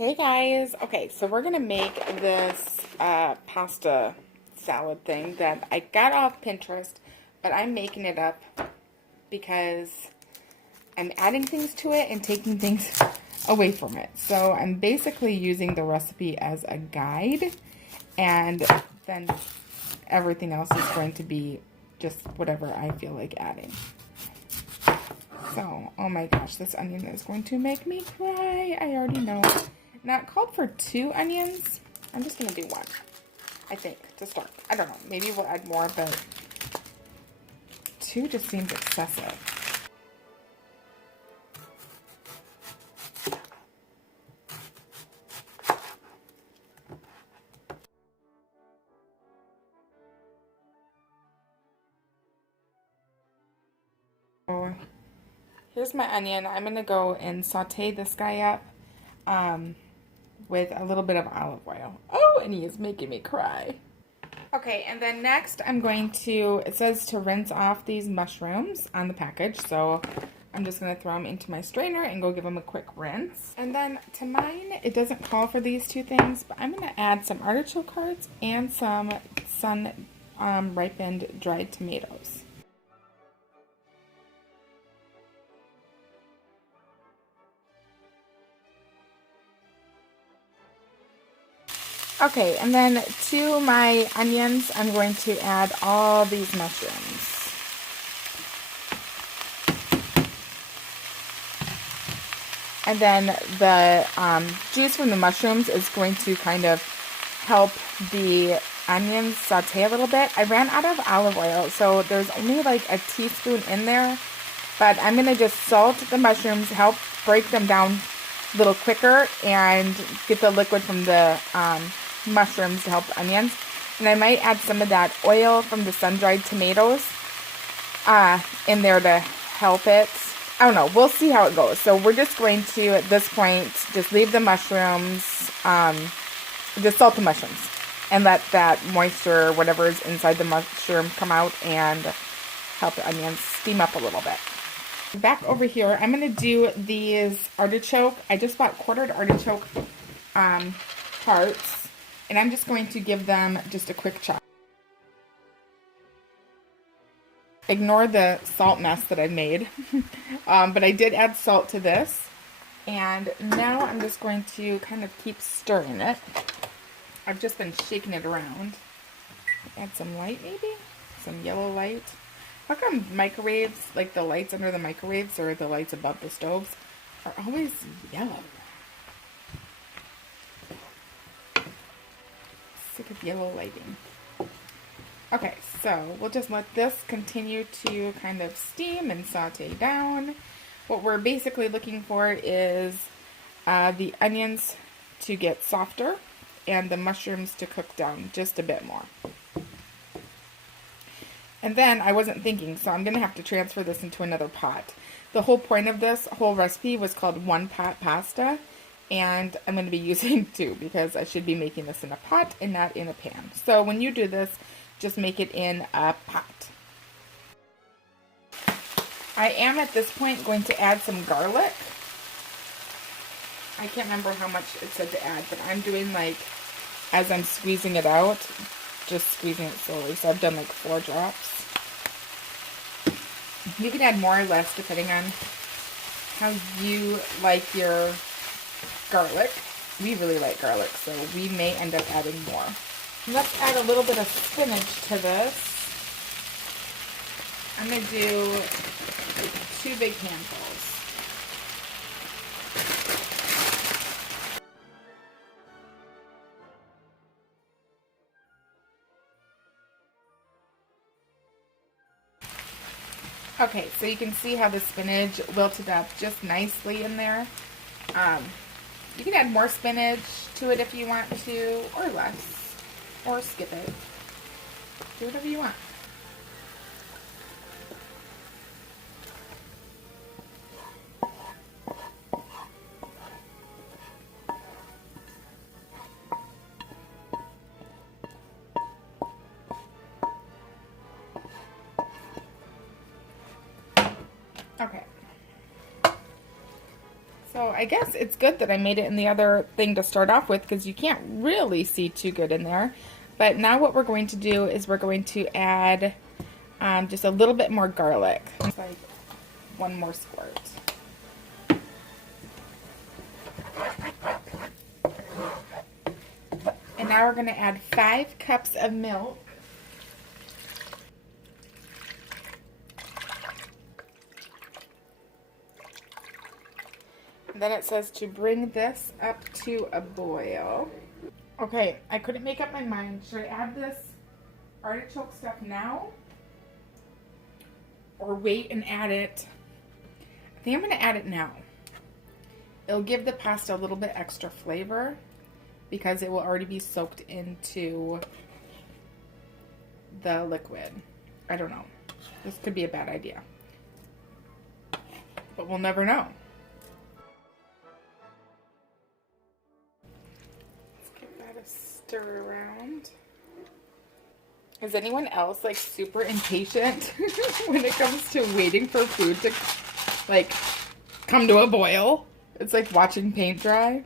Hey guys, okay, so we're gonna make this pasta salad thing that I got off Pinterest, but I'm making it up because I'm adding things to it and taking things away from it. So I'm basically using the recipe as a guide, and then everything else is going to be just whatever I feel like adding. So, oh my gosh, this onion is going to make me cry. I already know. Now, it called for 2 onions. I'm just going to do 1, I think, to start. I don't know. Maybe we'll add more, but 2 just seems excessive. So, here's my onion. I'm going to go and saute this guy up with a little bit of olive oil. Oh, and he is making me cry. Okay, and then next I'm going to, it says to rinse off these mushrooms on the package, so I'm just going to throw them into my strainer and go give them a quick rinse. And then to mine, it doesn't call for these 2 things, but I'm going to add some artichoke hearts and some sun-ripened dried tomatoes. Okay, and then to my onions, I'm going to add all these mushrooms. And then the juice from the mushrooms is going to kind of help the onions saute a little bit. I ran out of olive oil, so there's only like a teaspoon in there. But I'm going to just salt the mushrooms, help break them down a little quicker, and get the liquid from the mushrooms to help the onions. And I might add some of that oil from the sun-dried tomatoes in there to help it. I don't know. We'll see how it goes. So we're just going to, at this point, just leave the mushrooms, just salt the mushrooms, and let that moisture, whatever is inside the mushroom, come out and help the onions steam up a little bit. Back over here, I'm going to do these artichoke. I just bought quartered artichoke hearts. And I'm just going to give them just a quick chop. Ignore the salt mess that I made. But I did add salt to this. And now I'm just going to kind of keep stirring it. I've just been shaking it around. Add some light maybe? Some yellow light. How come microwaves, like the lights under the microwaves or the lights above the stoves, are always yellow? Sick of yellow lighting. Okay, so we'll just let this continue to kind of steam and saute down. What we're basically looking for is the onions to get softer and the mushrooms to cook down just a bit more. And then I wasn't thinking, so I'm going to have to transfer this into another pot. The whole point of this whole recipe was called One Pot Pasta. And I'm going to be using 2 because I should be making this in a pot and not in a pan. So when you do this, just make it in a pot. I am at this point going to add some garlic. I can't remember how much it said to add, but I'm doing like, as I'm squeezing it out, just squeezing it slowly. So I've done like 4 drops. You can add more or less depending on how you like your garlic. We really like garlic, so we may end up adding more. Let's add a little bit of spinach to this. I'm going to do 2 big handfuls. Okay, so you can see how the spinach wilted up just nicely in there. You can add more spinach to it if you want to, or less, or skip it. Do whatever you want. Okay. So I guess it's good that I made it in the other thing to start off with because you can't really see too good in there. But now what we're going to do is we're going to add just a little bit more garlic. It's like one more squirt. And now we're going to add 5 cups of milk. And then it says to bring this up to a boil. Okay, I couldn't make up my mind. Should I add this artichoke stuff now? Or wait and add it? I think I'm going to add it now. It'll give the pasta a little bit extra flavor because it will already be soaked into the liquid. I don't know. This could be a bad idea. But we'll never know. Stir around. Is anyone else like super impatient when it comes to waiting for food to like come to a boil? It's like watching paint dry.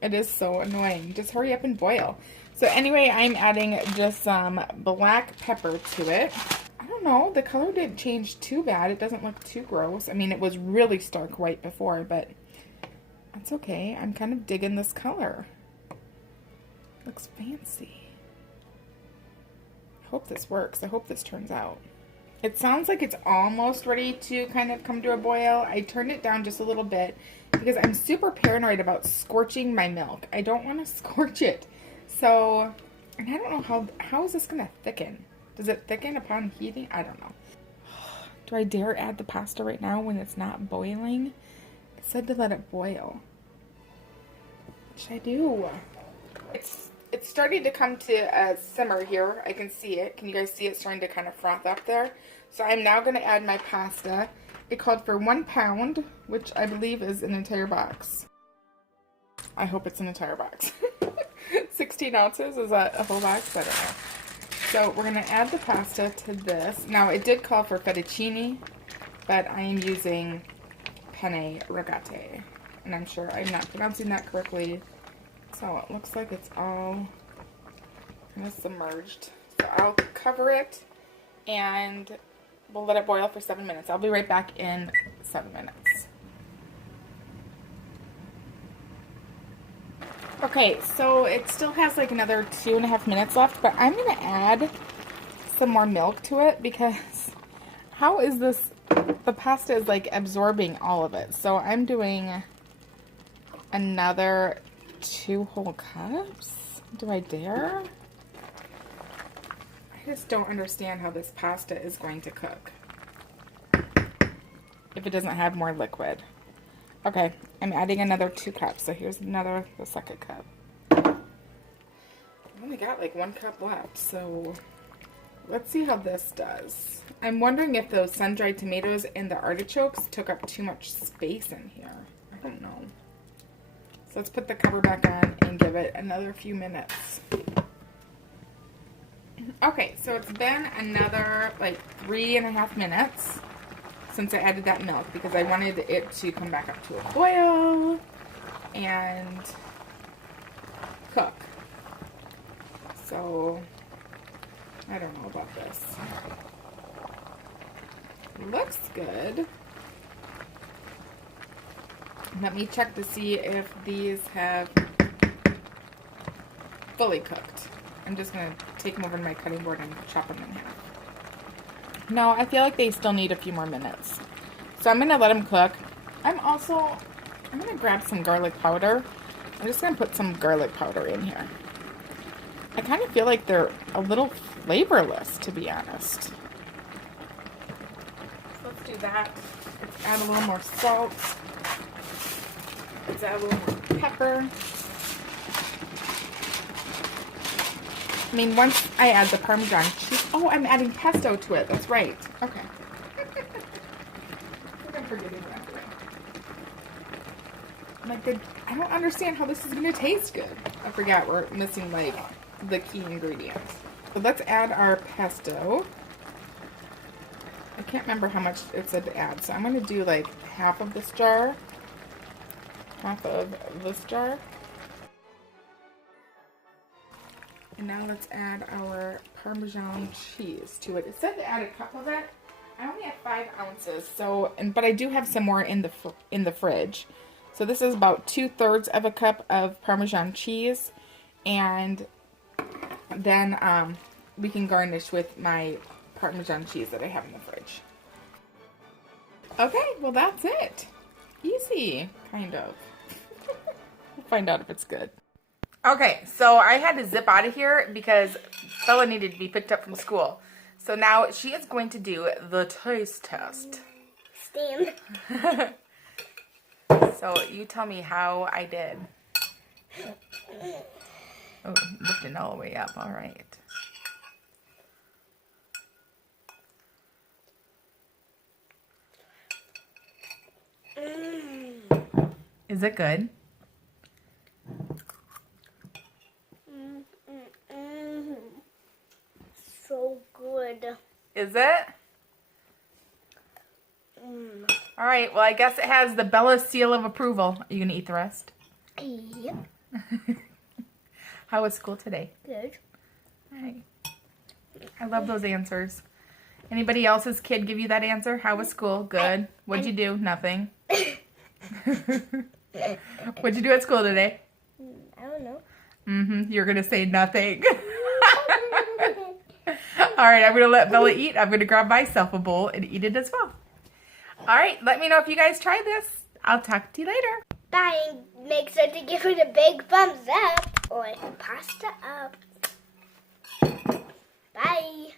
It is so annoying. Just hurry up and boil. So anyway, I'm adding just some black pepper to it. I don't know, the color didn't change too bad. It doesn't look too gross. I mean, it was really stark white before, but that's okay. I'm kind of digging this color. Looks fancy. I hope this works. I hope this turns out. It sounds like it's almost ready to kind of come to a boil. I turned it down just a little bit because I'm super paranoid about scorching my milk. I don't want to scorch it. So, and I don't know how is this going to thicken? Does it thicken upon heating? I don't know. Do I dare add the pasta right now when it's not boiling? It said to let it boil. What should I do? It's starting to come to a simmer here. I can see it. Can you guys see it starting to kind of froth up there? So I'm now going to add my pasta. It called for 1 pound, which I believe is an entire box. I hope it's an entire box. 16 ounces, is that a whole box? I don't know. So we're going to add the pasta to this. Now it did call for fettuccine, but I am using penne rigate. And I'm sure I'm not pronouncing that correctly. So it looks like it's all kind of submerged. So I'll cover it and we'll let it boil for 7 minutes. I'll be right back in 7 minutes. Okay, so it still has like another 2.5 minutes left, but I'm going to add some more milk to it because how is this, the pasta is like absorbing all of it. So I'm doing another 2 whole cups? Do I dare? I just don't understand how this pasta is going to cook if it doesn't have more liquid. Okay, I'm adding another 2 cups. So here's the second cup. I only got like 1 cup left, so let's see how this does. I'm wondering if those sun-dried tomatoes and the artichokes took up too much space in here. I don't know. So let's put the cover back on and give it another few minutes. Okay, so it's been another like 3.5 minutes since I added that milk because I wanted it to come back up to a boil and cook. So I don't know about this. Looks good. Let me check to see if these have fully cooked. I'm just going to take them over to my cutting board and chop them in half. No, I feel like they still need a few more minutes. So I'm going to let them cook. I'm going to grab some garlic powder. I'm just going to put some garlic powder in here. I kind of feel like they're a little flavorless, to be honest. So let's do that. Let's add a little more salt. Let's add a little more pepper. I mean, once I add the Parmesan cheese... Oh, I'm adding pesto to it. That's right. Okay. I think I'm forgetting that. Like, I don't understand how this is going to taste good. I forgot we're missing, like, the key ingredients. So let's add our pesto. I can't remember how much it said to add, so I'm going to do, like, half of this jar. half of this jar. And now let's add our Parmesan cheese to it. It said to add a cup of it. I only have 5 ounces, so but I do have some more in the fridge. So this is about 2/3 of a cup of Parmesan cheese, and then we can garnish with my Parmesan cheese that I have in the fridge. Okay, well that's it. Easy, kind of. We'll find out if it's good. Okay, so I had to zip out of here because Bella needed to be picked up from school. So now she is going to do the taste test. Steam. So you tell me how I did. Oh, lifting all the way up. All right. Is it good? So good. Is it? All right, well, I guess it has the Bella seal of approval. Are you going to eat the rest? Yep. How was school today? Good. All right. I love those answers. Anybody else's kid give you that answer? How was school? Good. What'd you do? Nothing. What'd you do at school today? I don't know. You're going to say nothing. All right, I'm going to let Bella eat. I'm going to grab myself a bowl and eat it as well. All right, let me know if you guys try this. I'll talk to you later. Bye. Make sure to give it a big thumbs up or pasta up. Bye.